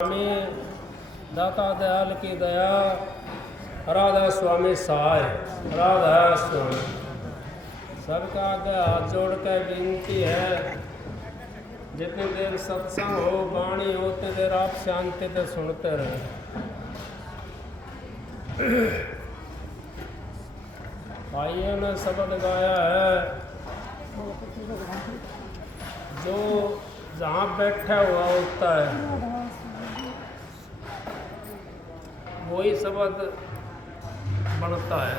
स्वामी दाता दयाल की दया। राधा स्वामी सहाय। राधा स्वामी सबका आगे हाथ जोड़ कर विनती है, जितनी देर सत्संग हो वाणी हो उतनी देर आप शांति से सुनते रहे। भाइयों ने शब्द गाया है, जो जहाँ बैठा हुआ होता है वही शब्द बनता है।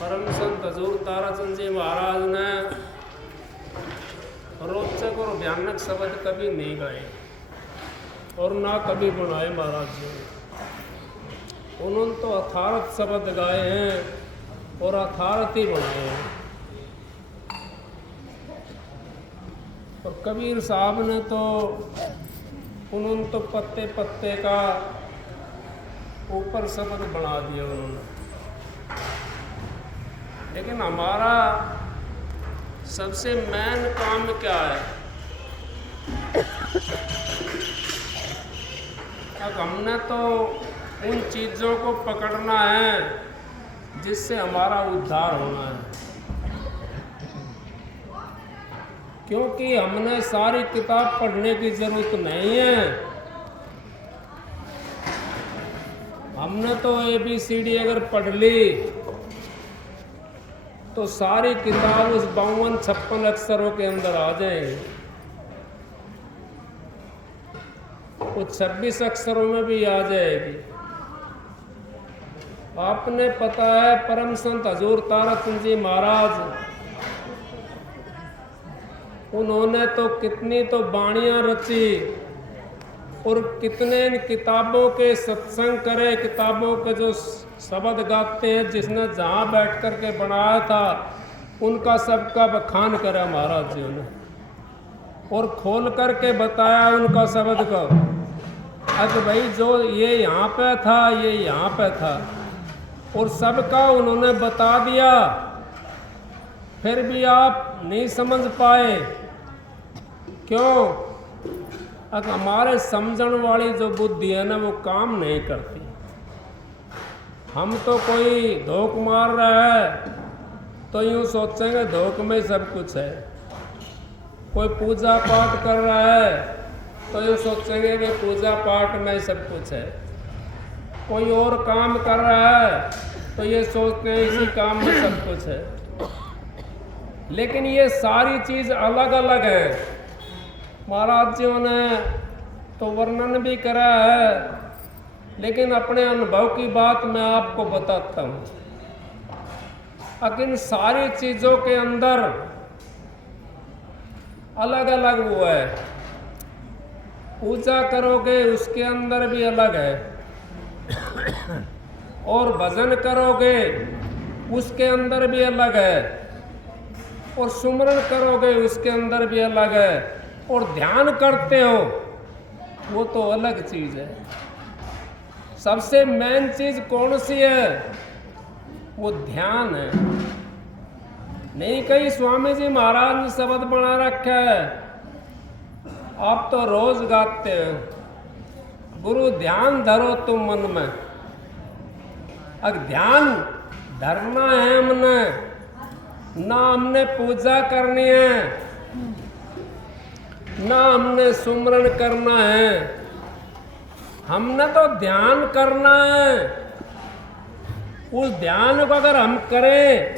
परम संत हजूर ताराचंद जी महाराज ने रोचक और भयानक शब्द कभी नहीं गाए और ना कभी बनाए महाराज जी। उन्होंने तो अथारत शब्द गाए हैं और अथारत ही बनाए हैं। और कबीर साहब ने तो उन्होंने तो पत्ते पत्ते का ऊपर शब्द बना दिया उन्होंने। लेकिन हमारा सबसे मेन काम क्या है? अब हमने तो उन चीज़ों को पकड़ना है जिससे हमारा उद्धार होना है, क्योंकि हमने सारी किताब पढ़ने की जरूरत नहीं है। हमने तो ABCD अगर पढ़ ली तो सारी किताब उस 52-56 अक्षरों के अंदर आ जाएगी। वो 26 अक्षरों में भी आ जाएगी। आपने पता है परम संत हजूर ताराचंद जी महाराज, उन्होंने तो कितनी तो बाणियां रची और कितने इन किताबों के सत्संग करे, किताबों के जो शब्द गाते हैं जिसने जहाँ बैठ कर के बनाया था उनका सबका बखान करा महाराज जी ने और खोल करके बताया उनका शब्द को। अब भाई जो ये यहाँ पे था ये यहाँ पे था और सबका उन्होंने बता दिया, फिर भी आप नहीं समझ पाए। क्यों? अब हमारे समझण वाली जो बुद्धि है ना वो काम नहीं करती। हम तो कोई धोख मार रहा है तो यूँ सोचेंगे धोख में सब कुछ है। कोई पूजा पाठ कर रहा है तो यूँ सोचेंगे कि पूजा पाठ में सब कुछ है। कोई और काम कर रहा है तो ये सोचते हैं इसी काम में सब कुछ है। लेकिन ये सारी चीज़ अलग अलग है। महाराज जी ने तो वर्णन भी करा है, लेकिन अपने अनुभव की बात मैं आपको बताता हूँ। अगर इन सारी चीज़ों के अंदर अलग अलग वो है। पूजा करोगे उसके अंदर भी अलग है, और भजन करोगे उसके अंदर भी अलग है, और सुमरन करोगे उसके अंदर भी अलग है, और ध्यान करते हो वो तो अलग चीज़ है। सबसे मेन चीज़ कौन सी है? वो ध्यान है। नहीं कहीं स्वामी जी महाराज ने शब्द बना रखा है, आप तो रोज गाते हो, गुरु ध्यान धरो तुम मन में। अगर ध्यान धरना है हमने, ना हमने पूजा करनी है ना हमने सुमरन करना है, हमने तो ध्यान करना है। उस ध्यान को अगर हम करें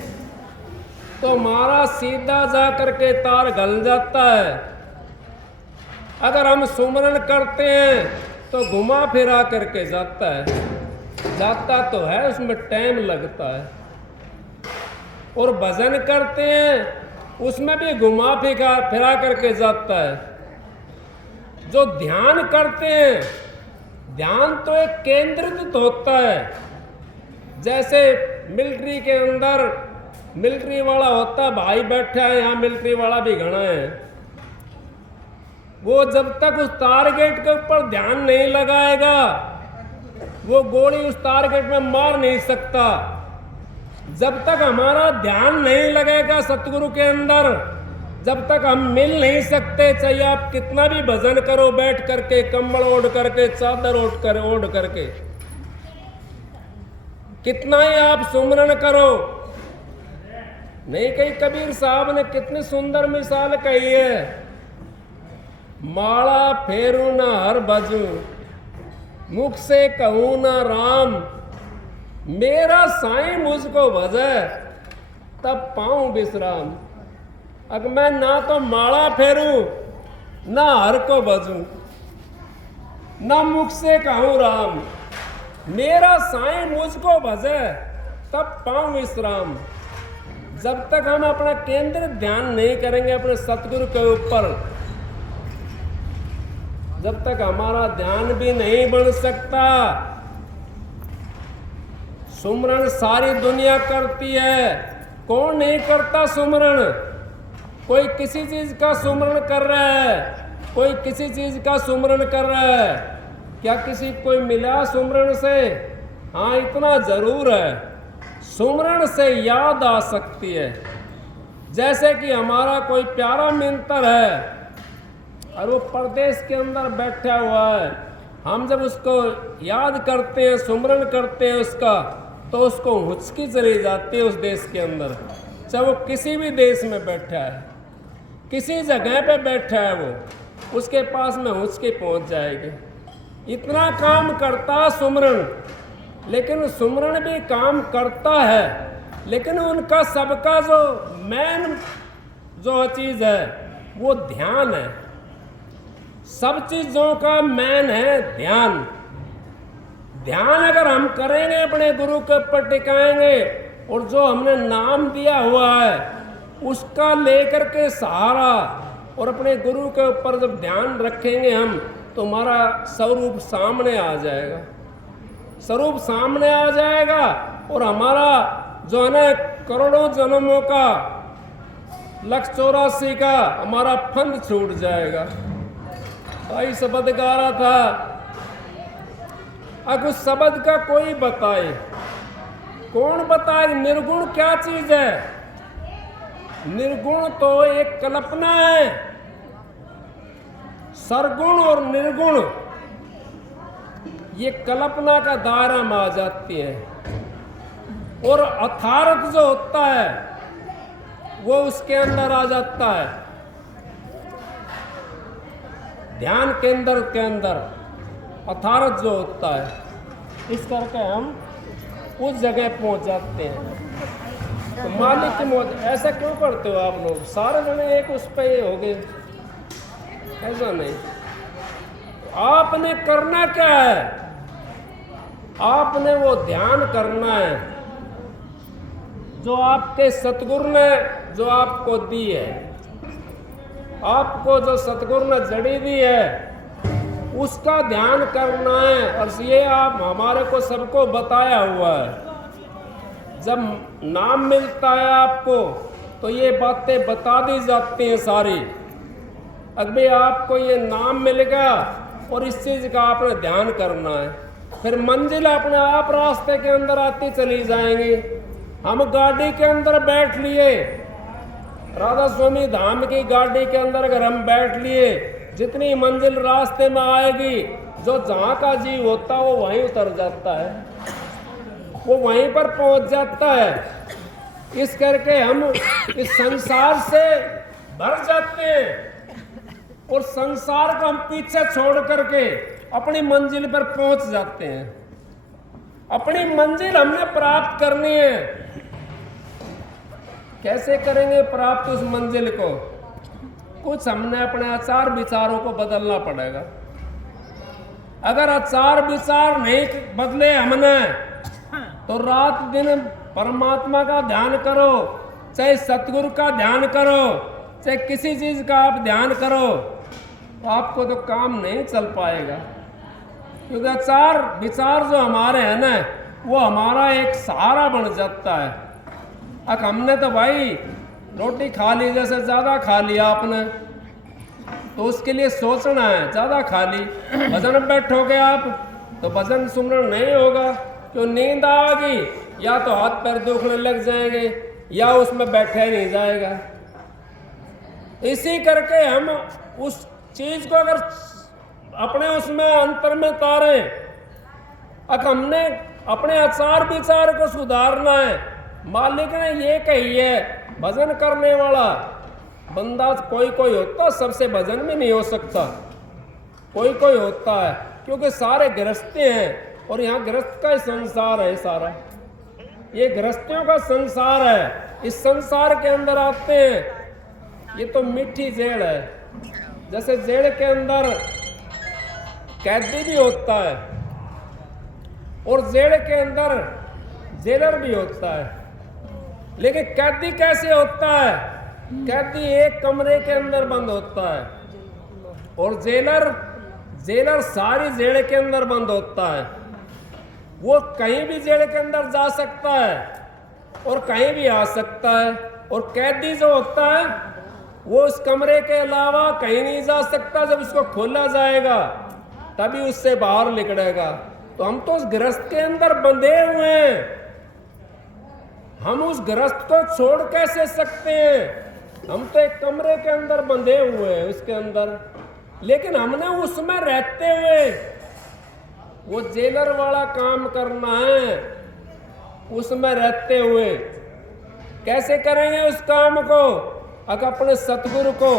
तो हमारा सीधा जा करके तार गल जाता है। अगर हम सुमरन करते हैं तो घुमा फिरा करके जाता है। जाता तो है, उसमें टाइम लगता है। और भजन करते हैं उसमें भी घुमा फिरा करके जाता है। जो ध्यान करते हैं, ध्यान तो एक केंद्रित होता है। जैसे मिलिट्री के अंदर मिलिट्री वाला होता है, भाई बैठा है यहाँ, मिलिट्री वाला भी घना है। वो जब तक उस टारगेट के ऊपर ध्यान नहीं लगाएगा वो गोली उस टारगेट में मार नहीं सकता। जब तक हमारा ध्यान नहीं लगेगा सतगुरु के अंदर जब तक हम मिल नहीं सकते, चाहे आप कितना भी भजन करो बैठ करके, कंबल ओढ़ करके, चादर ओढ़ करके, कितना ही आप सुमरन करो, नहीं कही कबीर साहब ने कितनी सुंदर मिसाल कही है, माला फेरू ना हर भजू, मुख से कहूं ना राम, मेरा साईं मुझको भजे तब पाऊं विश्राम। अगर मैं ना तो माला फेरूं ना हर को भजूं, ना मुख से कहूं राम, मेरा साईं मुझको भजे तब पाऊं विश्राम। जब तक हम अपना केंद्र ध्यान नहीं करेंगे अपने सतगुरु के ऊपर, जब तक हमारा ध्यान भी नहीं बन सकता। सुमरन सारी दुनिया करती है, कौन नहीं करता सुमरन? कोई किसी चीज का सुमरन कर रहा है, कोई किसी चीज का सुमरन कर रहा है। क्या किसी कोई मिला सुमरन से? हाँ, इतना जरूर है, सुमरन से याद आ सकती है। जैसे कि हमारा कोई प्यारा मित्र है और वो परदेश के अंदर बैठा हुआ है, हम जब उसको याद करते हैं, सुमरन करते हैं उसका, तो उसको हुचकी चली जाती है उस देश के अंदर। चाहे वो किसी भी देश में बैठा है, किसी जगह पे बैठा है, वो उसके पास में हुचकी पहुंच जाएगी। इतना काम करता सुमरन, लेकिन सुमरन भी काम करता है, लेकिन उनका सबका जो मेन जो चीज़ है वो ध्यान है। सब चीज़ों का मेन है ध्यान। ध्यान अगर हम करेंगे, अपने गुरु के ऊपर टिकाएंगे और जो हमने नाम दिया हुआ है उसका लेकर के सहारा और अपने गुरु के ऊपर जब ध्यान रखेंगे हम, तो हमारा स्वरूप सामने आ जाएगा, स्वरूप सामने आ जाएगा और हमारा जो है ना करोड़ों जन्मों का 184 का हमारा फंद छूट जाएगा। भाई शब्द गा रहा था, अब उस शब्द का कोई बताए, कौन बताए निर्गुण क्या चीज है? निर्गुण तो एक कल्पना है। सरगुण और निर्गुण ये कल्पना का दायरा में आ जाती है, और अथार्थ जो होता है वो उसके अंदर आ जाता है। ध्यान केंद्र के अंदर अथार्थ जो होता है, इस करके हम उस जगह पहुंच जाते हैं। तो मालिक की मौत। ऐसा क्यों करते हो आप लोग? सारे जने एक उस पे हो गए, ऐसा नहीं। आपने करना क्या है? आपने वो ध्यान करना है जो आपके सतगुरु ने जो आपको दी है। आपको जो सतगुरु ने जड़ी दी है उसका ध्यान करना है, और ये आप हमारे को सबको बताया हुआ है। जब नाम मिलता है आपको तो ये बातें बता दी जाती हैं सारी। अभी आपको ये नाम मिल गया और इस चीज़ का आपने ध्यान करना है, फिर मंजिल अपने आप रास्ते के अंदर आती चली जाएंगी। हम गाड़ी के अंदर बैठ लिए, राधा स्वामी धाम की गाड़ी के अंदर अगर हम बैठ लिए, जितनी मंजिल रास्ते में आएगी, जो जहाँ का जीव होता है वो वहीं उतर जाता है, वो वहीं पर पहुंच जाता है। इस करके हम इस संसार से भर जाते हैं और संसार को हम पीछे छोड़ करके अपनी मंजिल पर पहुंच जाते हैं। अपनी मंजिल हमने प्राप्त करनी है। कैसे करेंगे प्राप्त उस मंजिल को? कुछ हमने अपने आचार विचारों को बदलना पड़ेगा। अगर आचार विचार नहीं बदले हमने, तो रात दिन परमात्मा का ध्यान करो, चाहे सतगुरु का ध्यान करो, चाहे किसी चीज का आप ध्यान करो, तो आपको तो काम नहीं चल पाएगा। क्योंकि आचार विचार जो हमारे हैं ना, वो हमारा एक सहारा बन जाता है। अब हमने तो भाई रोटी खा ली, जैसे ज़्यादा खा लिया आपने, तो उसके लिए सोचना है, ज़्यादा खा ली, भजन में बैठोगे आप तो भजन सुमरन नहीं होगा। क्यों? नींद आ गई, या तो हाथ पैर दुखने लग जाएंगे, या उसमें बैठा ही नहीं जाएगा। इसी करके हम उस चीज को अगर अपने उसमें अंतर में तारे, अब हमने अपने आचार विचार को सुधारना है। मालिक ने ये कही है, भजन करने वाला बंदा कोई कोई होता, सबसे भजन भी नहीं हो सकता, कोई कोई होता है, क्योंकि सारे गृहस्थी हैं और यहाँ गृहस्थ का ही संसार है सारा, ये गृहस्थियों का संसार है। इस संसार के अंदर आते हैं, ये तो मीठी जेल है। जैसे जेल के अंदर कैदी भी होता है और जेल के अंदर जेलर भी होता है, लेकिन कैदी कैसे होता है? कैदी एक कमरे के अंदर बंद होता है और जेलर सारी जेल के अंदर बंद होता है। वो कहीं भी जेल के अंदर जा सकता है और कहीं भी आ सकता है, और कैदी जो होता है वो उस कमरे के अलावा कहीं नहीं जा सकता। जब उसको खोला जाएगा तभी उससे बाहर निकलेगा। तो हम तो उस गृहस्थ के अंदर बंधे हुए हैं, हम उस गृहस्थ को छोड़ कैसे सकते हैं? हम तो एक कमरे के अंदर बंधे हुए हैं उसके अंदर, लेकिन हमने उसमें रहते हुए वो जेलर वाला काम करना है। उसमें रहते हुए कैसे करेंगे उस काम को? अगर अपने सतगुरु को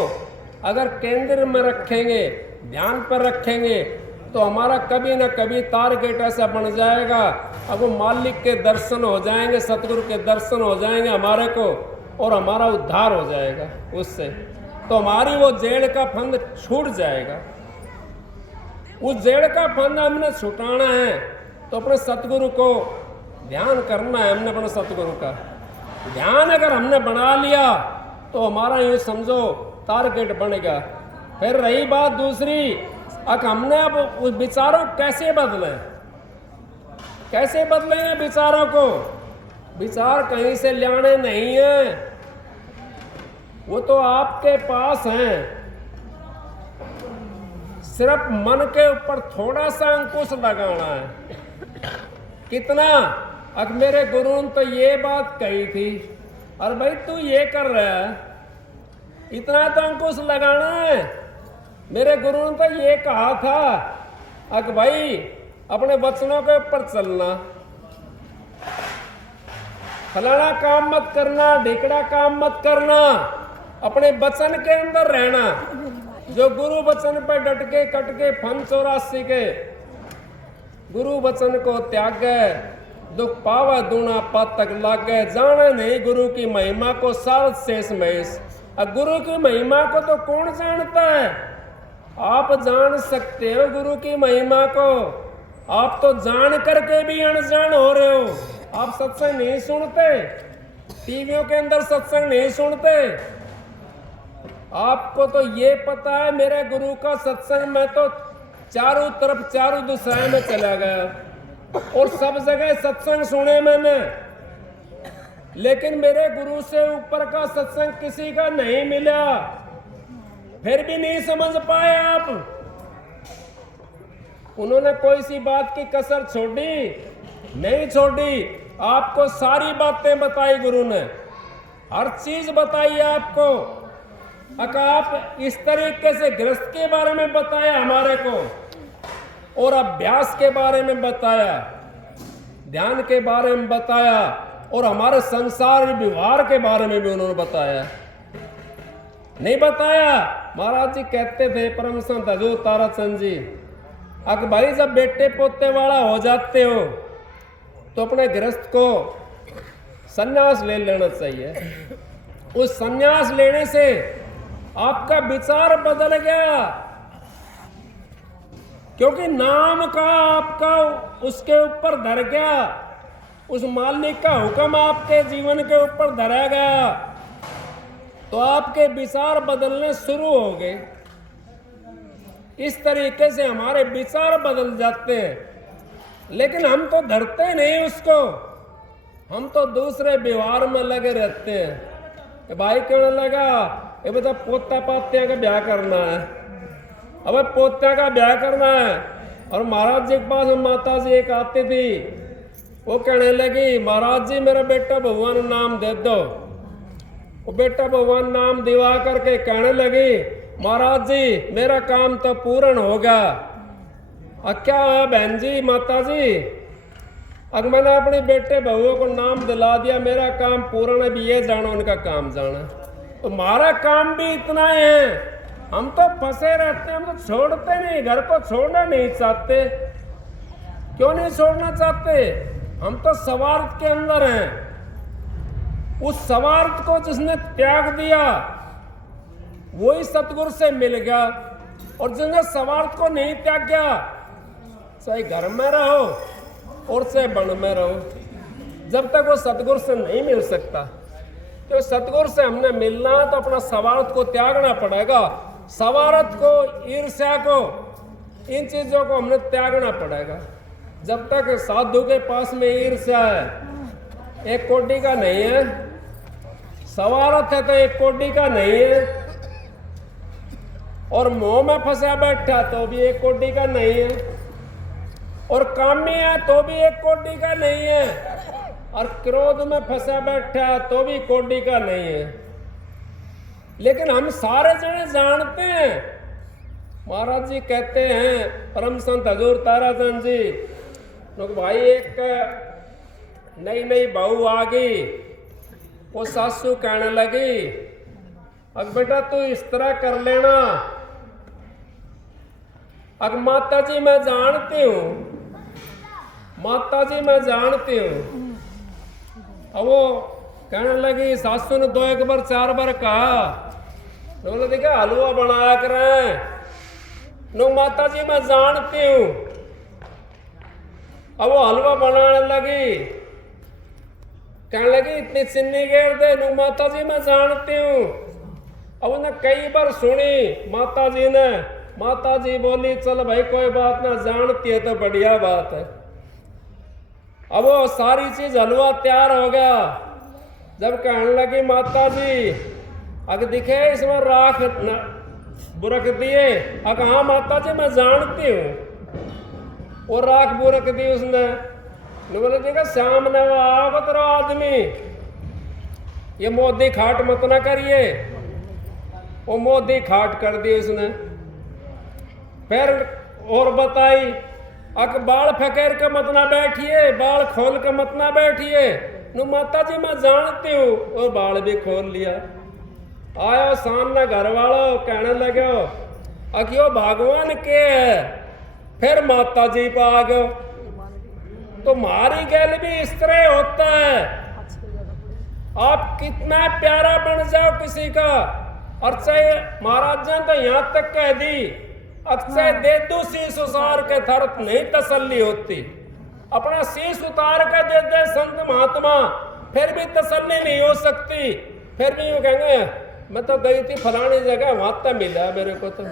अगर केंद्र में रखेंगे, ध्यान पर रखेंगे, तो हमारा कभी ना कभी टारगेट ऐसा बन जाएगा। अब वो मालिक के दर्शन हो जाएंगे, सतगुरु के दर्शन हो जाएंगे हमारे को, और हमारा उद्धार हो जाएगा उससे। तो हमारी वो जेल का फंद छूट जाएगा। उस जेल का फंद हमने छुटाना है तो अपने सतगुरु को ध्यान करना है। हमने अपने सतगुरु का ध्यान अगर हमने बना लिया तो हमारा यूँ समझो टारगेट बनेगा। फिर रही बात दूसरी, अब हमने अब उस विचारों कैसे बदलें? कैसे बदलेंगे विचारों को? विचार कहीं से लाने नहीं है, वो तो आपके पास हैं। सिर्फ मन के ऊपर थोड़ा सा अंकुश लगाना है। कितना? अब मेरे गुरु ने तो ये बात कही थी, और भाई तू ये कर रहा है, इतना तो अंकुश लगाना है। मेरे गुरु ने तो ये कहा था, अक भाई अपने वचनों के ऊपर चलना, फलाना काम मत करना, ढिकड़ा काम मत करना, अपने वचन के अंदर रहना। जो गुरु वचन पर डटके कटके फन 84 के गुरु वचन को त्यागे, दुख पावा दूना पातक लागे, जाने नहीं गुरु की महिमा को सारत शेष महेश। अब गुरु की महिमा को तो कौन जानता है? आप जान सकते हो गुरु की महिमा को, आप तो जान करके भी अनजान हो रहे हो। आप सत्संग नहीं सुनते, टीवियों के अंदर सत्संग नहीं सुनते। आपको तो ये पता है मेरे गुरु का सत्संग में तो चारों तरफ चारों दिशाएं में चला गया और सब जगह सत्संग सुने मैंने, लेकिन मेरे गुरु से ऊपर का सत्संग किसी का नहीं मिला। फिर भी नहीं समझ पाए आप। उन्होंने कोई सी बात की कसर छोड़ी? नहीं छोड़ी। आपको सारी बातें बताई गुरु ने, हर चीज बताई आपको। अगर आप इस तरीके से गृहस्थ के बारे में बताया हमारे को, और अभ्यास के बारे में बताया, ध्यान के बारे में बताया, और हमारे संसार व्यवहार के बारे में भी उन्होंने बताया। नहीं बताया? महाराज जी कहते थे, परम संत हजूर ताराचंद जी, अगर भाई जब बेटे पोते वाला हो जाते हो तो अपने गृहस्थ को संन्यास ले लेना चाहिए। उस संन्यास लेने से आपका विचार बदल गया, क्योंकि नाम का आपका उसके ऊपर धर गया, उस मालिक का हुक्म आपके जीवन के ऊपर धरा गया, तो आपके विचार बदलने शुरू हो गए। इस तरीके से हमारे विचार बदल जाते हैं, लेकिन हम तो धरते नहीं उसको, हम तो दूसरे व्यवहार में लगे रहते हैं। कि भाई कहने लगा, ये बता पोता पातिया का ब्याह करना है, अब पोत्या का ब्याह करना है। और महाराज जी के पास माता जी एक आती थी, वो कहने लगी, महाराज जी मेरा बेटा भगवान नाम दे दो। वो बेटा भगवान नाम दिवा करके कहने लगी, महाराज जी मेरा काम तो पूर्ण हो गया। क्या हुआ बहन जी, माता जी? अब मैंने अपने बेटे बहुओं को नाम दिला दिया, मेरा काम पूर्ण है, भी ये जानो उनका काम जाना। तो हमारा काम भी इतना ही है, हम तो फंसे रहते हैं, हम तो छोड़ते नहीं, घर को छोड़ना नहीं चाहते। क्यों नहीं छोड़ना चाहते? हम तो स्वार्थ के अंदर हैं। उस स्वार्थ को जिसने त्याग दिया वही सतगुरु से मिल गया, और जिसने स्वार्थ को नहीं त्यागा, चाहे घर में रहो और चाहे वन में रहो, जब तक वो सतगुरु से नहीं मिल सकता। तो सतगुरु से हमने मिलना है तो अपना स्वार्थ को त्यागना पड़ेगा। स्वार्थ को, ईर्ष्या को, इन चीजों को हमने त्यागना पड़ेगा। जब तक साधु के पास में ईर्ष्या है, एक कोटि का नहीं है, स्वार्थ है तो एक कोटि का नहीं है, और मोह में फंसा बैठा तो भी एक कोटि का नहीं है, और कामी है तो भी एक कोटि का नहीं है, और क्रोध में फंसा बैठा तो भी कोटि का नहीं है। लेकिन हम सारे जने जानते हैं, महाराज जी कहते हैं, परम संत हजूर ताराचंद जी, लोग भाई एक नई नई बहू आ गई, वो सासू कहने लगी, अब बेटा तू इस तरह कर लेना। अब माता जी मैं जानती हूँ, माता जी मैं जानती हूँ। अब वो कहने लगी, सासू ने 2 एक बार 4 बार कहा, बोले देखा हलवा बनाया करें। नो माता जी मैं जानती हूँ। अब वो हलवा बनाने लगी, कहने लगी इतनी चीनी घेर दे। नो माता जी मैं जानती हूँ। अब उन्हें कई बार सुनी माता जी ने, माता जी बोली चल भाई कोई बात ना, जानती है तो बढ़िया बात है। अब वो सारी चीज हलवा तैयार हो गया। जब कहने लगी माता जी अगर दिखे इसमें राख बुरक दिए, अगर हाँ माता जी मैं जानती हूँ। वो राख बुरक दी उसने। बोले देखा सामने वो आओगे तेरा आदमी, ये मोदी खाट मत ना करिए। वो मोदी खाट कर दी उसने। फिर और बताई, अक बाल फकेर के मत ना बैठिए, बाल खोल के मत ना बैठिए। नु माता जी मैं जानती हूँ, और बाल भी खोल लिया। आयो सामने घर वालों कहने लगे, अकियो भगवान के है। फिर माता जी पे आ गए। तो मारी गैल भी इस तरह होता है। आप कितना प्यारा बन जाओ किसी का, और चाहे महाराज ने तो यहाँ तक कह दी, अक्षय दे दो शीश उतार के थरत नहीं तसल्ली होती। अपना शीश उतार के दे दे संत महात्मा, फिर भी तसल्ली नहीं हो सकती। फिर भी यूँ कहेंगे मैं तो गई थी फलानी जगह, वहां तक मिला मेरे को। तो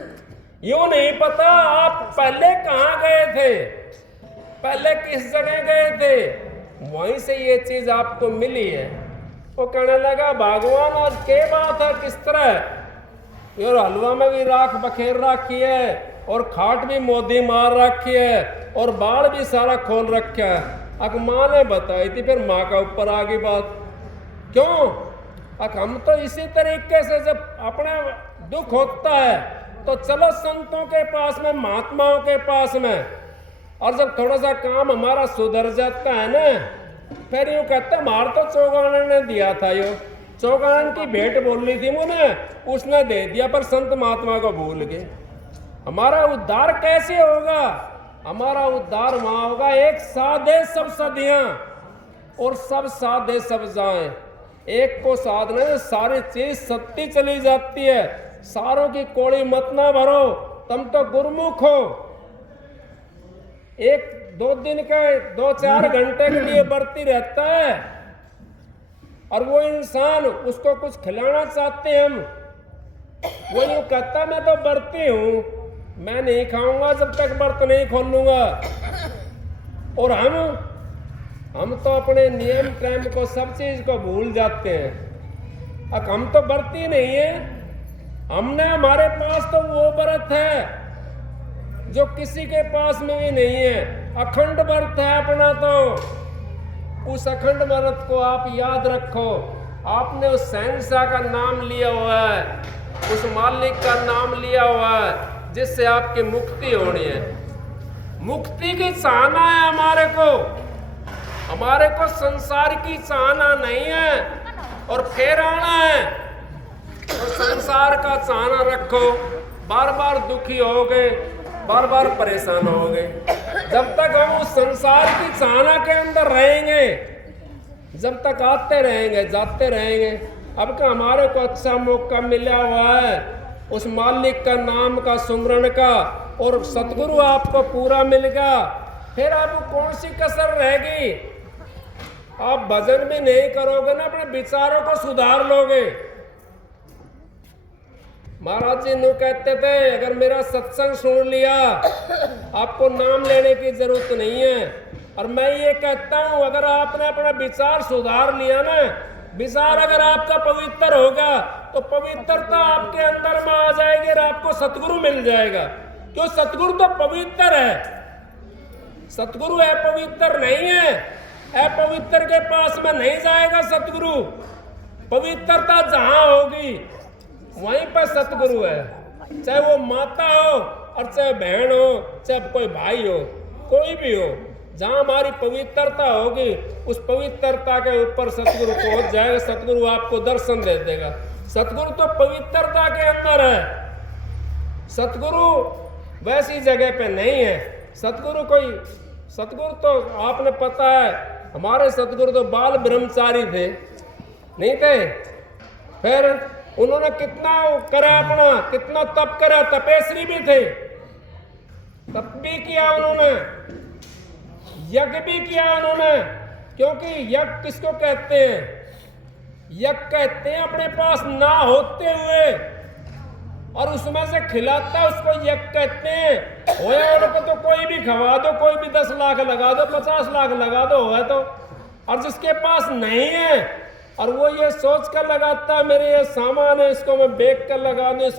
यूं नहीं पता आप पहले कहाँ गए थे, पहले किस जगह गए थे, वहीं से ये चीज आपको मिली है। वो कहने लगा भगवान आज के बात है किस तरह, और हलवा में भी राख बखेर रखी है, और खाट भी मोदी मार रखी है, और बाल भी सारा खोल रखा है। अक माँ ने बताई थी, फिर माँ का ऊपर आ गई बात। क्यों? अक हम तो इसी तरीके से जब अपने दुख होता है तो चलो संतों के पास में, महात्माओं के पास में, और जब थोड़ा सा काम हमारा सुधर जाता है ना, फिर यूँ कहते मार तो चौगाने ने दिया था, यो चौगान की भेंट बोल रही थी मुझे, उसने दे दिया, पर संत महात्मा को भूल गए। हमारा उद्धार कैसे होगा? हमारा उद्धार वहां होगा एक साधे सब सदियां, और सब साधे सब जाएं। एक को साधने से सारी चीज सत्ती चली जाती है। सारों की कोड़ी मत ना भरो, तुम तो गुरुमुख हो। 1-2 दिन के 2-4 घंटे के लिए बरती रहता है, और वो इंसान उसको कुछ खिलाना चाहते हैं हम, वो यूँ कहता मैं तो बरती हूँ, मैं नहीं खाऊंगा जब तक व्रत नहीं खोलूंगा। और हम तो अपने नियम टाइम को, सब चीज को भूल जाते हैं। अब हम तो बरती नहीं है, हमने, हमारे पास तो वो व्रत है जो किसी के पास में भी नहीं है। अखंड व्रत है अपना। तो उस अखंड व्रत को आप याद रखो। आपने उस शहंशाह का नाम लिया हुआ है, उस मालिक का नाम लिया हुआ है जिससे आपकी मुक्ति होनी है। मुक्ति की चाहना है हमारे को संसार की चाहना नहीं है और फिर आना है। तो संसार का चाहना रखो, बार बार दुखी होगे, बार बार परेशान होगे। जब तक हम उस संसार की चाहना के अंदर रहेंगे, जब तक आते रहेंगे जाते रहेंगे। अब का हमारे को अच्छा मौका मिला हुआ है उस मालिक का नाम का सुमरण का, और सतगुरु आपको पूरा मिल गया, फिर आपको कौन सी कसर रहेगी? आप भजन भी नहीं करोगे ना, अपने विचारों को सुधार लोगे। महाराज जी नु कहते थे, अगर मेरा सत्संग सुन लिया आपको नाम लेने की जरूरत नहीं है। और मैं ये कहता हूं, अगर आपने अपना विचार सुधार लिया ना, विचार अगर आपका पवित्र होगा तो पवित्रता आपके अंदर में आ जाएगी और आपको सतगुरु मिल जाएगा। क्यों? सतगुरु तो पवित्र है, सतगुरु अपवित्र नहीं है। अपवित्र के पास में नहीं जाएगा सतगुरु। पवित्रता जहां होगी वहीं पर सतगुरु है, चाहे वो माता हो और चाहे बहन हो, चाहे कोई भाई हो, कोई भी हो। जहां हमारी पवित्रता होगी उस पवित्रता के ऊपर सतगुरु पहुंच जाएगा। सतगुरु आपको दर्शन दे देगा। सतगुरु तो पवित्रता के अंदर है, सतगुरु वैसी जगह पे नहीं है। सतगुरु तो आपने पता है, हमारे सतगुरु तो बाल ब्रह्मचारी थे, नहीं थे? फिर उन्होंने कितना करा, अपना कितना तप करा, तपेश्वरी भी थे, तप भी किया उन्होंने, यज्ञ भी किया उन्होंने। क्योंकि यज्ञ किसको कहते हैं? यज्ञ कहते हैं अपने पास ना होते हुए और उसमें से खिलाता, उसको यज्ञ कहते हैं। होया उनको तो कोई भी खवा दो, कोई भी 10 लाख लगा दो, 50 लाख लगा दो, है तो। और जिसके पास नहीं है और वो ये सोच कर लगाता है, मेरे ये सामान है, इसको मैं बेच कर लगा दूं,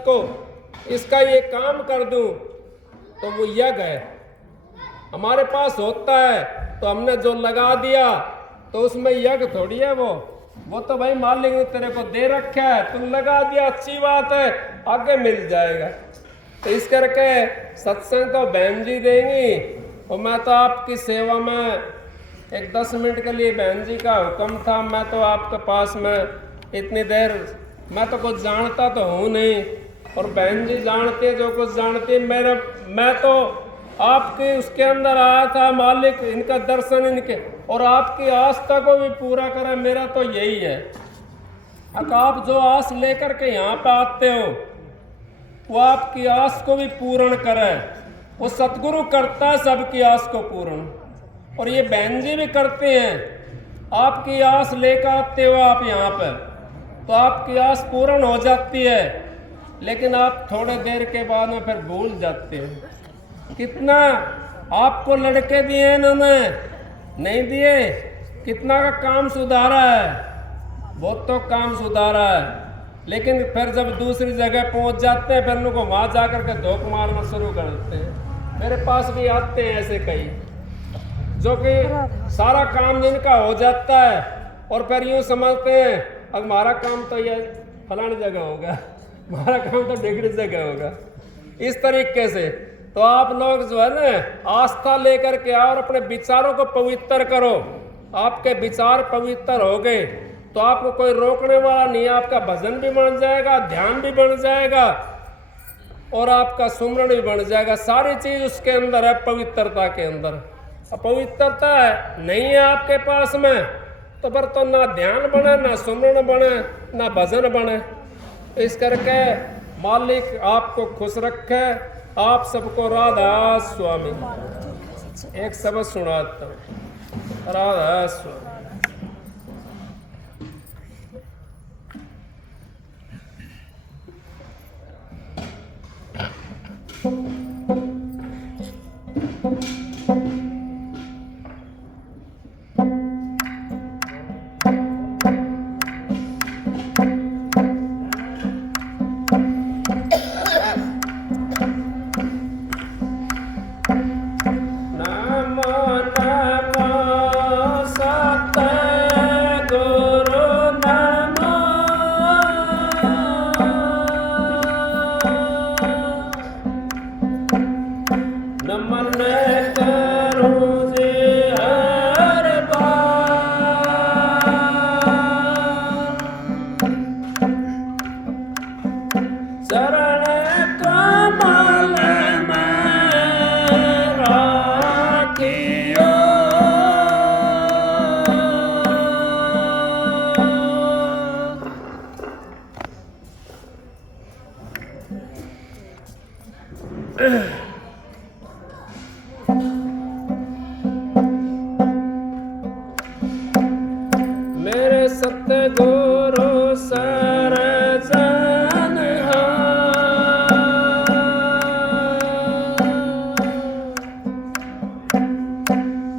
इसका ये काम कर दूं, तो वो यज्ञ है। हमारे पास होता है तो हमने जो लगा दिया तो उसमें यज्ञ थोड़ी है वो तो भाई मालिक ने तेरे को दे रखा है, तुम लगा दिया, अच्छी बात है, आगे मिल जाएगा। तो इस करके सत्संग तो बहन जी देंगी, और मैं तो आपकी सेवा में एक 10 मिनट के लिए, बहन जी का हुक्म था, मैं तो आपके पास में इतनी देर, मैं तो कुछ जानता तो हूँ नहीं, और बहन जी जानती है जो कुछ जानती है। मैं तो आपके उसके अंदर आया था, मालिक इनका दर्शन इनके और आपकी आस्था को भी पूरा करें, मेरा तो यही है। अब आप जो आस लेकर के यहाँ पे आते हो वो आपकी आस को भी पूर्ण करे। वो सतगुरु करता है सबकी आस को पूर्ण, और ये बहन जी भी करते हैं। आपकी आस लेकर आते हो आप यहाँ पर तो आपकी आस पूर्ण हो जाती है, लेकिन आप थोड़े देर के बाद में फिर भूल जाते हो। कितना आपको लड़के दिए इन्होंने, नहीं दिए? कितना का काम सुधारा है, बहुत तो काम सुधारा है, लेकिन फिर जब दूसरी जगह पहुंच जाते हैं फिर उनको वहाँ जा कर के धोख मारना शुरू कर देते हैं। मेरे पास भी आते हैं ऐसे कई, जो कि सारा काम जिनका हो जाता है और फिर यूँ समझते हैं अब हमारा काम तो ये फलानी जगह होगा, हमारा काम तो डिग्री जगह होगा। इस तरीके से तो आप लोग जो है ना आस्था लेकर के आओ और अपने विचारों को पवित्र करो। आपके विचार पवित्र हो गए तो आपको कोई रोकने वाला नहीं है। आपका भजन भी बन जाएगा, ध्यान भी बन जाएगा और आपका सुमरण भी बन जाएगा। सारी चीज उसके अंदर है, पवित्रता के अंदर। अपवित्रता नहीं है आपके पास में तो फिर तो ना ध्यान बने, ना सुमरण बने, ना भजन बने। इस करके मालिक आपको खुश रखे। आप सबको राधा स्वामी। एक शब्द सुनाता हूँ, राधा स्वामी। मेरे सतगुरु सरजन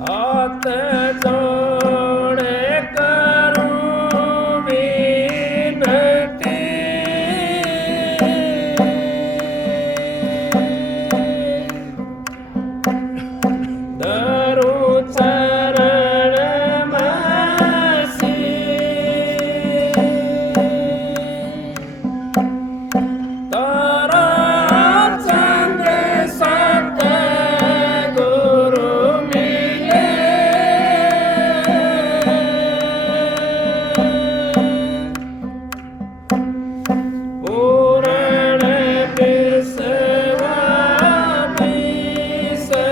हाथ जोड़े करूं विनती धरूं चरण तारा चंद्र सतगुरु मिले पूर्ण विश्वामी से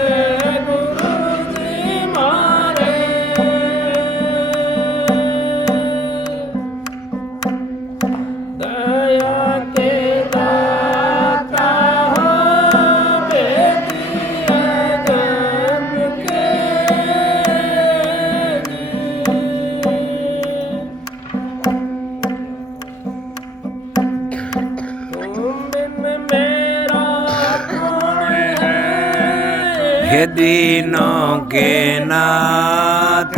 गुरु जी मारे दया के दाता हो बेदिया गम के तुम बिन मेरा कौन है हे दीनों के नाथ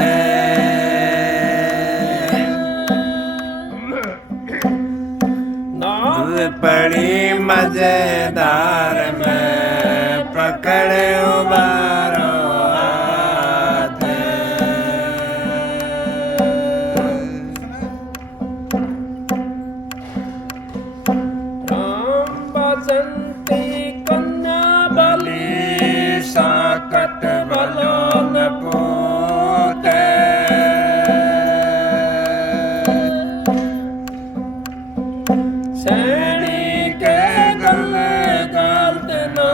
नाथ बड़ी मजेदार में पकड़े उबारो हाथ राम बसंती कन्या बलि साकट बलोन पोते सैनी के गले गालते ना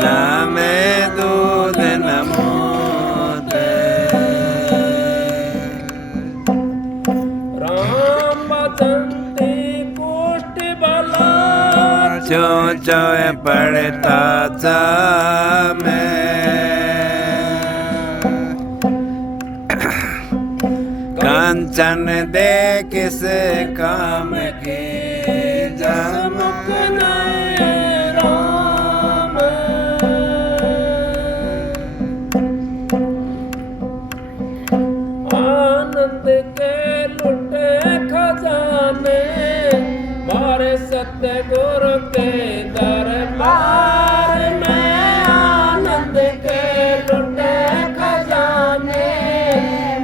जामे दूध नमोते राम बसंती पुष्टि बला चो चोए पड़ता था मैं कंचन दे किस काम की मुख नए राम आनंद के लुटे खजाने मारे सतगुरु के दरबार में आनंद के लुटे खजाने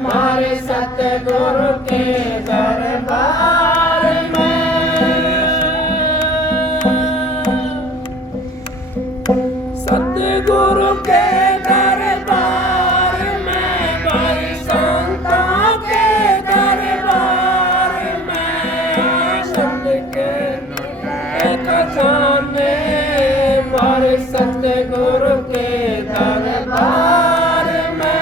मारे सतगुरु के दरबार में सतगुरु के दरबार में भाई संतों के दरबार में आनंद के खजाने मारे सतगुरु के दरबार में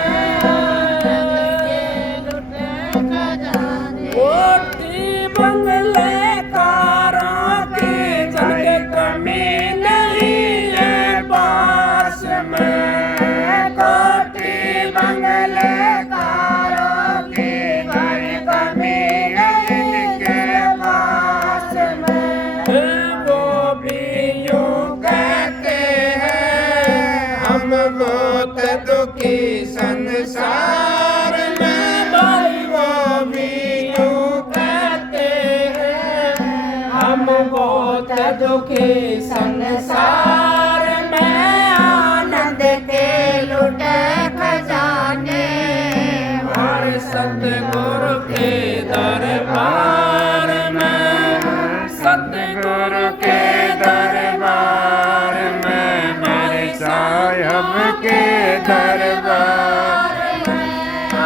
कोठी बंगले कारों की जगह कमी नहीं है पास में कोठी बंगले कारों की बड़ी कमी नहीं के पास में वो भी यूं कहते हैं हम बहुत दुखी संसार में भाई वो भी यूं कहते हैं हम बहुत दुखी संसार में आनंद के लुटे खजाने हमारे सतगुरु के दरबार में सतगुरु के दरबार में हमारे साहिब के दरबार में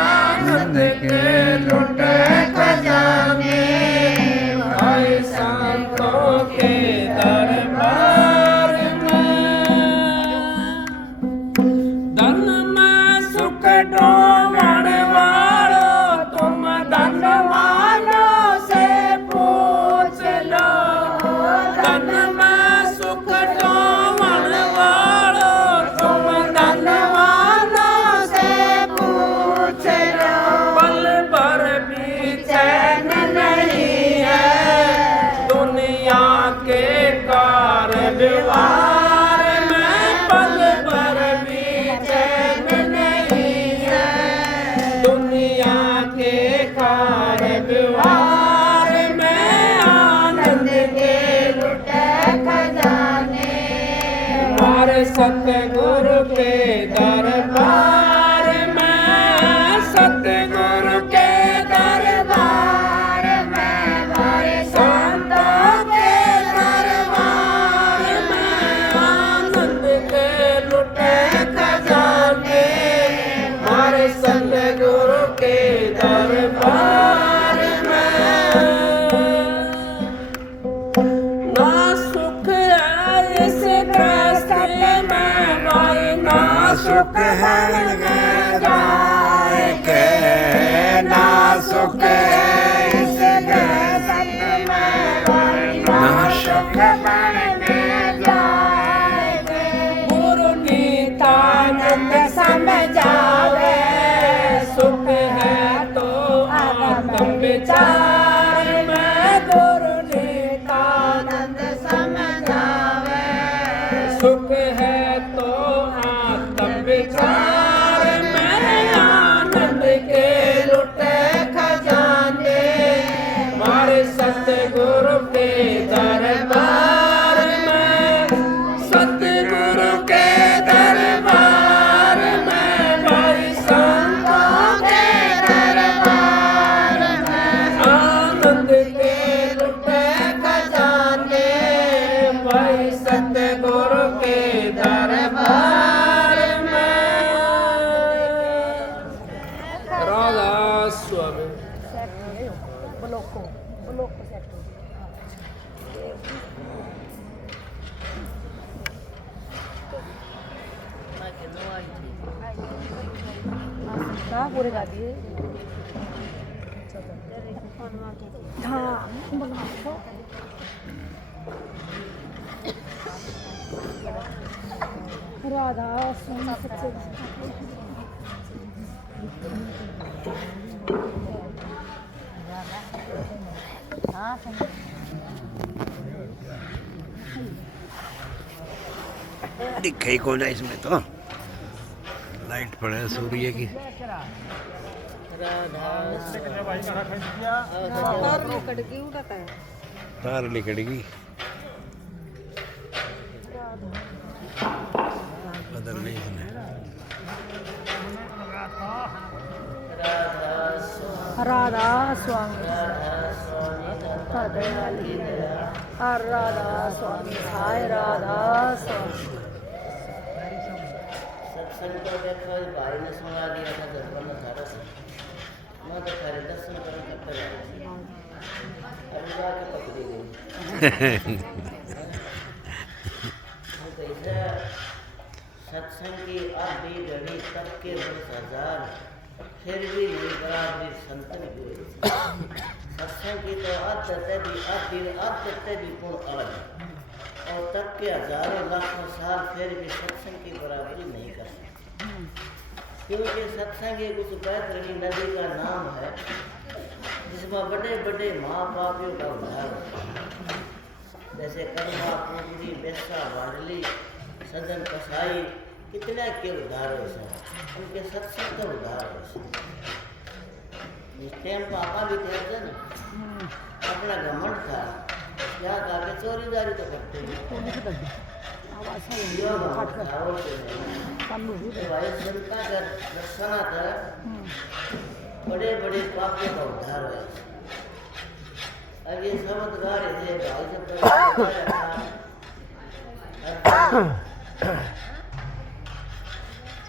आनंद के लुटे खजाने हमारे संतों के दरबार में धन में सुख ढूंढण वालो तुम धनवानों से पूछ लो धन में सुख ढूंढण सतगुरु के दरबार में, सतगुरु के दरबार में, मारे संतों के दरबार में, आनंद के लुटे खजाने, मारे सतगुरु के दरबार में। ना सुख है इस रास्ते में भाई, ना सुख है जाए के, ना सुख है इस रास्ते में भाई, ना सुख बन के जाए के। गुरु नित्यानंद समझावे, सुख है तो आत्म विचार में, गुरु नित्यानंद समझावे, सुख है तो आत्म विचार में, आनंद के लुटे खजाने, मारे सतगुरु के दरबार में, सतगुरु के दरबार में, भाई संतों के दरबार में, आनंद के लुटे खजाने, भाई सतगुरु के दरबार में। राधा स्वामी। पूरे गा दिए। हाँ राधा स्वामी सच्चे दिखे ही कौन है इसमें, तो लाइट पड़े सूर्य की। तार निकलेगी बदल नहीं इसने। राधा स्वामी राधा स्वामी हाय राधा स्वामी। सत्संग को देखो, इस भाई ने सुना दिया था दर्पण में सारा से, मैं तो सारे दर्शन करने करते रहा, अभी जाके पकड़ी गई। तो इसे सत्संग की आधी घड़ी तक के 10,000 फिर भी नहीं बराबरी संतन की। सत्संग की तो आदत भी पूर्ण अलग, और तक के हजारों लाखों साल फिर भी सत्संग की बराबरी नहीं कर सकते, क्योंकि सत्संग एक उस बैतरणी नदी का नाम है जिसमें बड़े बड़े महापापियों का उद्धार होता है, जैसे कर्मा, पूजरी, बेसा, वाडली, सदन, कसाई, कितने के उद्धार हो सके, उनके सत्संग का उद्धार हो सके। जिस टाइम पापा भी थे ना, अपना घमंड था, क्या करके चोरी दारी तो करते हैं, भाई जनता का दर्शन था, बड़े बड़े पापियों का उद्धार हुआ। अब ये समझ गा रहे थे भाई जब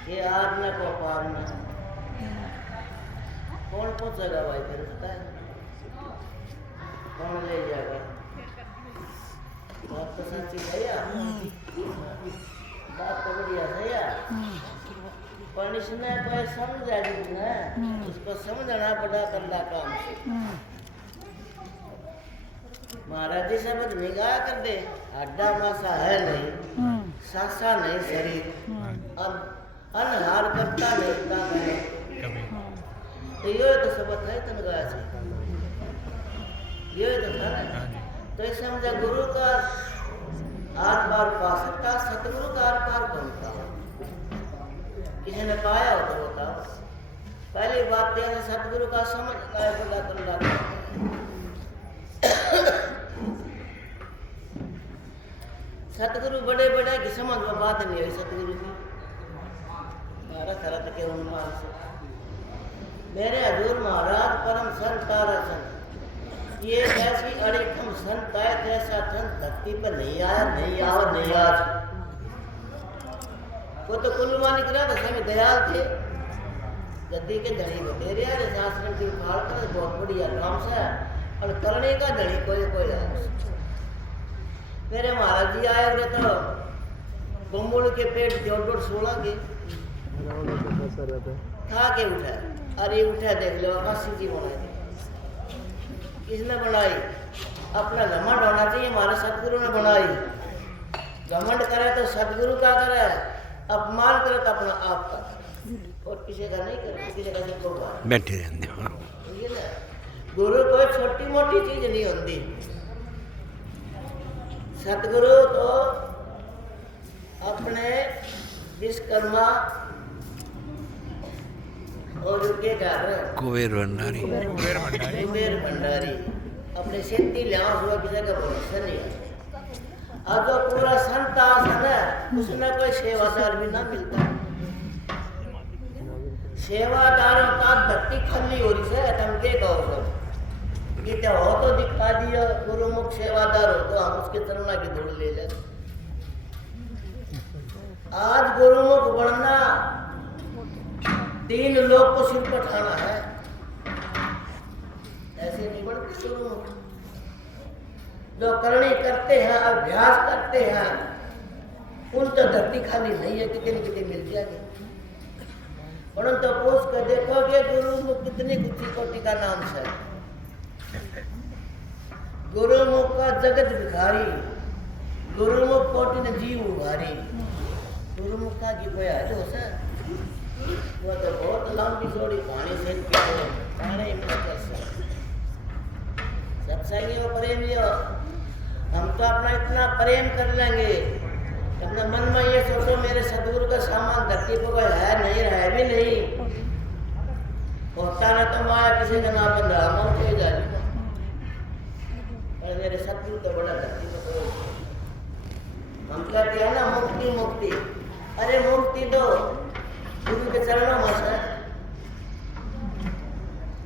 ये आरना को पारना कौन पहुंचेगा भाई, फिर पता है कौन ले जाएगा। बात तो सच्ची भैया, बात तो बढ़िया भैया, पर इसने कोई समझा नहीं, उसको समझना बड़ा गंदा काम है। महाराज जी शब्द निगाह कर दे, अड्डा मासा है नहीं, सासा नहीं शरीर, अब अनहार करता नहीं ताक है, तो ये तो शब्द है तनगाह से, ये तो था ना। तो इसे समझा गुरु का आर पार पा सकता, सतगुरु का आर पार बनता, किसी ने पाया हो तो बताओ। पहली बात यह है सतगुरु का समझ है बड़ा तंदा। सतगुरु बड़े बड़े की समझ में बात नहीं हुई सतगुरु की तरह के उन्माद से मेरे हजूर महाराज परम संत तारा संत ये ऐसी अड़िखम संत आए जैसा संत धरती पर नहीं आया नहीं आवा नहीं आज वो तो कुल्लू निकला था समय दयाल थे गद्दी के धनी बतेरे यार आश्रम की उखाड़ कर बहुत बढ़िया काम से और करने का धनी कोई कोई है मेरे महाराज जी आए हुए तो बम्बुल के पेट जोड़ 16 के खा के उठा अरे उठा देख लो काशी जी बनाई किसने बनाई अपना घमंड होना चाहिए हमारे सतगुरु ने बनाई घमंड करे तो सतगुरु का करे अपमान करे तो अपना आप का और किसी का नहीं करे किसी का नहीं होगा बैठे रहते गुरु कोई छोटी मोटी चीज नहीं होती सतगुरु तो अपने विश्वकर्मा और उनके घर कुबेर भंडारी कुबेर भंडारी अपने सेती लिया हुआ किसी का भरोसा नहीं है अब जो पूरा संत आसन है उसमें कोई सेवादार भी ना मिलता सेवादारों का धरती खली हो रही है तुम के कहो सर कि क्या हो तो दिखा दिया गुरुमुख सेवादार हो तो हम उसके चरणा की धूल ले जाए आज गुरुमुख बनना 3 लोग को सिर पर ठाना है ऐसे नहीं बनते गुरुमुख जो करनी करते हैं अभ्यास करते हैं उन तो धरती खाली नहीं है कितनी मिल जाएगी परंतु पूछ कर देखोगे गुरुमुख कितनी ऊंची कोटि का नाम है गुरुमुख का जगत भिखारी गुरुमुख कोटि ने जीव उभारी गुरुमुख का की कोई है जो सर वो तो बहुत लंबी जोड़ी कहानी से कहानी सत्संगी और प्रेमियों हम तो अपना इतना प्रेम कर लेंगे अपने मन में ये सोचो मेरे सदगुरु का सामान धरती पर कोई है नहीं रहे भी नहीं होता ना तो माया किसी का नाम बंधा मौत हो जाएगी और मेरे सदगुरु तो बड़ा धरती पर कोई हम कहते हैं ना मुक्ति मुक्ति अरे मुक्ति दो गुरु के चरणों में से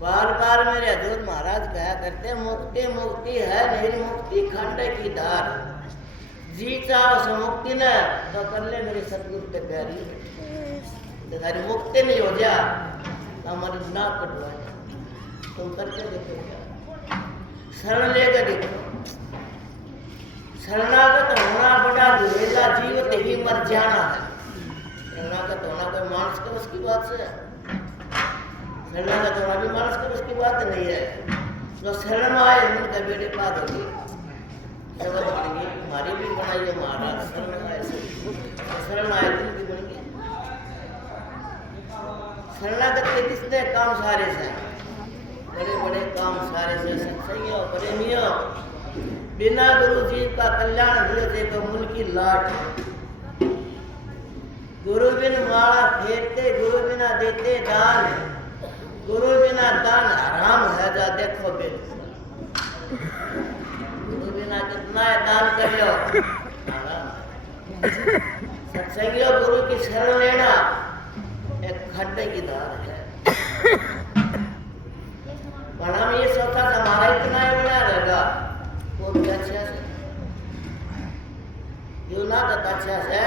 बार बार मेरे हजूर महाराज कहा करते मुक्ति मुक्ति है मेरी मुक्ति खंड की धार जी चाहो सो मुक्ति न तो कर ले मेरे सतगुरु के प्यारी तो सारी मुक्ति नहीं हो जा हमारी नाक कटवा तुम करके देखो क्या शरण लेकर देखो शरणागत होना बड़ा दुर्वेला जीवित ही मर जाना है शरणागत होना कोई मानस का उसकी बात से शरणागत होना भी मानस का उसकी बात नहीं है जो शरण में आए उनका बेटे पार होगी हमारी भी बनाई है महाराज शरण आए की बनेंगे शरणागत के किसने काम सारे से बड़े बड़े काम सारे से सत्संगियों प्रेमियों बिना गुरु जी का कल्याण हुए तो मुल की लाट गुरु बिन माला फेरते गुरु बिना देते दान गुरु बिना दान हराम है जा देखो बिन गुरु बिना कितना दान कर लो सत्संगियों गुरु की शरण लेना एक खड्डे की धार है बड़ा में ये सोचा था हमारा इतना ही बना रहेगा वो भी अच्छा से यू ना तो अच्छा से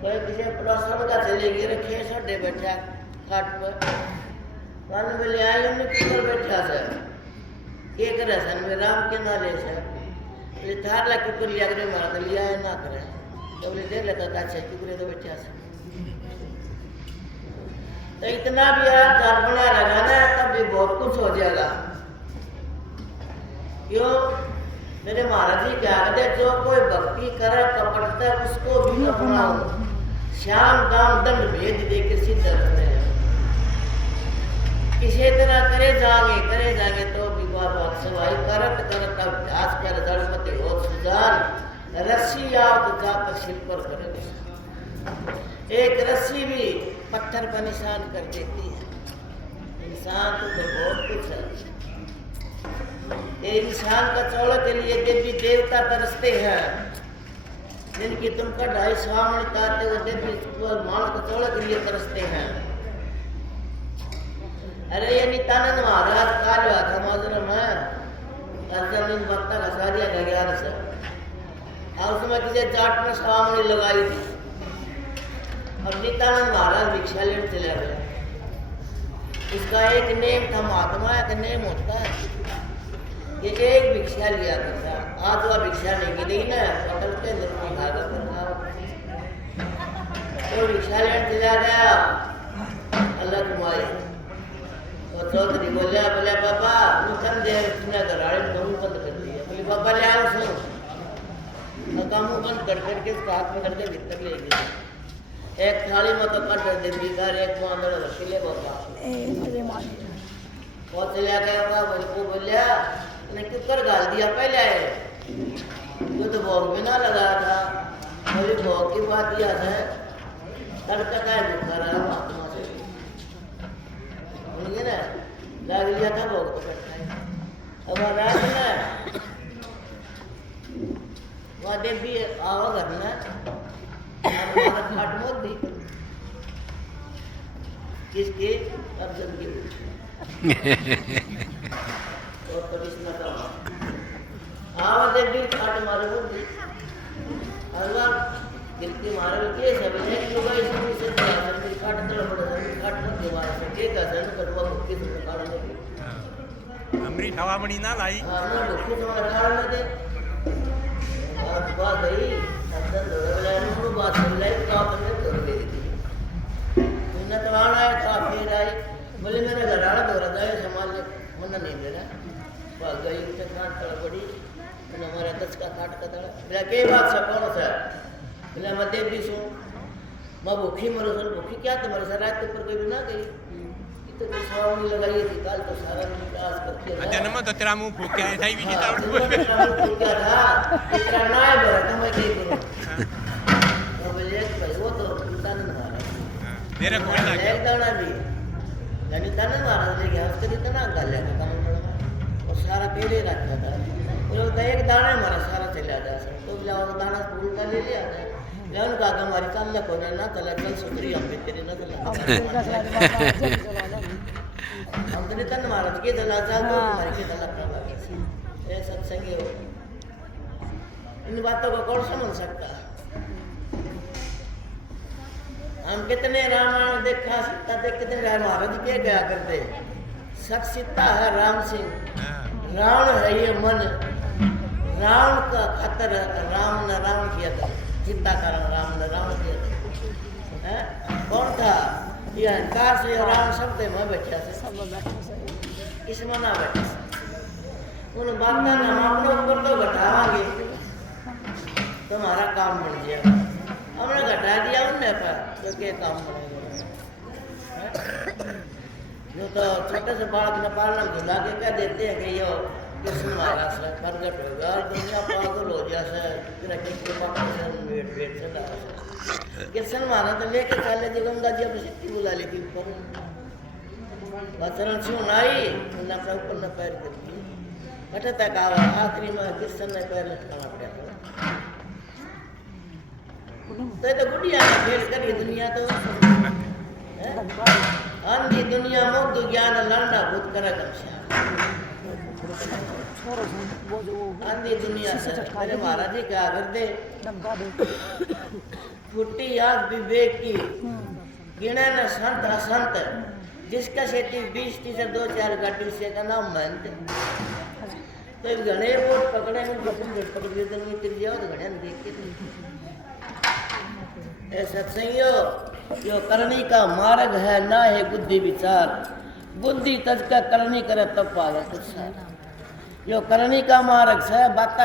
कोई किसी पड़ोसन का चलेगी रखिए छोटे बैठा खाट पर वन में ले आए उन्हें किधर बैठा से एक रसन में राम के ना ले से थार ला कुकर लिया करे मार कर लिया है ना करे तो बोले दे लेता था अच्छा कुकरे तो बैठा से तो इतना भी यार चार बना लगाना तब भी बहुत कुछ हो जाएगा क्यों मेरे महाराज जी क्या कहते जो कोई भक्ति करे कपटता उसको भी अपनाओ श्याम दाम दंड भेद दे के सिद्ध रखते हैं किसी तरह करे जाएंगे तो भी बात सवाई करत करत अभ्यास कर धर्मते हो सुजान रस्सी आओ तो जाकर सिर पर करेंगे एक रस्सी भी पत्थर पर निशान कर देती है इंसान तो बहुत कुछ है इंसान का चौड़ा के लिए देवी देवता तरसते हैं जिनकी तुम कढ़ाई सामने चाहते हो देवी मानस को तोड़े के लिए तरसते हैं। अरे ये नित्यानंद महाराज काल हुआ था माजूम है अर्जुन भक्ता का सारिया का ज्ञान से और उसमें किसी जाट में सामने लगाई थी। अब नित्यानंद महाराज भिक्षा लेने चले गए। इसका एक नेम था, महात्मा का नेम होता है कि एक भिक्षा लिया करता। आज वह भिक्षा नहीं गिरी ना पकड़ के निर्मी भागा करना तो भिक्षा लेने चला गया। अलग माई तो चौधरी बोलिया बोले पापा मुझे देर तुमने घराड़े में मुंह बंद कर दिया। बोले पापा ले आओ सुन मुंह बंद कर करके इसका हाथ पकड़ के भीतर ले गई। एक थाली में तो कट दे बिगाड़ एक मांदड़ रखिले बाबा बहुत चला गया बाबा को बोलिया ने क्यों कर गाल दिया पहले वो तो भोग भी ना लगा था। बोली भोग की बात याद है तड़का का भूखा रहा महात्मा से बोलिए ना लाग लिया था भोग तो करता है। अब रात में वहाँ देवी आवा घर में खाट मोद दी किसके अर्जुन की और परिश्रम का आवा देवी खाट मारे बोल दी अल्लाह गिरती मारे के सब ने कि भाई सब से अर्जुन की खाट तड़ पड़ खाट मत के मारे से के का जन करवा मुक्ति से काढ़ने की अमृत हवामणी ना लाई हां ना मुक्ति से काढ़ने दे और बात गई अंदर डोले नु बात ले का तुमने कर दे दी तुमने तो आना है तो फिर आई बोले मेरा घर आना दौरा जाए समाज मन नहीं दे रहा भाग गई उसे खाट तड़ पड़ी तो हमारे 10 का खाट का तड़ा बोला के बात से कौन सा बोला मैं देवी सु मैं भूखी मरो सर भूखी क्या तुम्हारे सर रात ऊपर कोई भी ना गई तो कोई सावनी लगाई थी काल तो सारा विकास करके जन्म तो तेरा मुंह फूक्या है थाई बीजी ताड़ फूक्या था इतना ना है बड़ा तो मैं क्या करूं तो बोले भाई वो तो नित्यानंद महाराज मेरे को ना एक दाना भी नित्यानंद महाराज ने क्या उसके इतना गाल लगा काम और सारा पहले रखा था वो तो एक दाना हमारा सारा चला जाए तो बोला वो दाना फूल का ले लिया था लेकिन का हमारी चाल न कोने ना चला चल सुधरी हम भी तेरी न चला हम तो नित्यानंद महाराज के चला जा तो हमारे के चला प्रभु ये सत्संगी हो इन बातों को कौन समझ सकता। हम कितने रामायण देखा सकता थे कितने महाराज के गया करते शख्सियता है राम सिंह रावण है ये मन रावण का खतर राम ने रावण किया था चिंता कारण राम ने रावण किया था कौन था ये अहंकार से राम शब्द में बैठा से इस मना बैठा उन बात ना हम अपने ऊपर तो घटावांगे तुम्हारा काम बन जाएगा हमने घटा दिया उनने पर तो क्या काम बनेगा। जो तो छोटे से बालक ने पालना धुला के क्या देते हैं कि यो कृष्ण महाराज से प्रगट होगा और दुनिया पागल हो जैसे वेट से कृष्ण महाराज तो लेके चले थे गंगा जी अपनी सिद्धि बुला ली थी ऊपर बचरण सुन आई उन्हें अपने ऊपर न पैर कर दी बटे तक आवा आखिरी में कृष्ण ने पैर लटकाना पड़ा तो ये तो गुड़िया ने फेल करी दुनिया तो अंधी दुनिया मुग्ध ज्ञान लड़ना भूत करा कक्षा अंधी दुनिया से मेरे महाराज जी क्या कर दे फुटी आग विवेक की गिने न संत असंत जिसका सेठी 20 टीचर 2-4 गाड़ी से का नाम महंत तो घने वोट पकड़े में पकड़ दिए तो नहीं तिर जाओ तो घने देख के ऐसा सत्संगियों जो करनी का मार्ग है ना है बुद्धि विचार बुद्धि तज का करनी करे तब पावे कुछ जो करनी का मार्ग है बात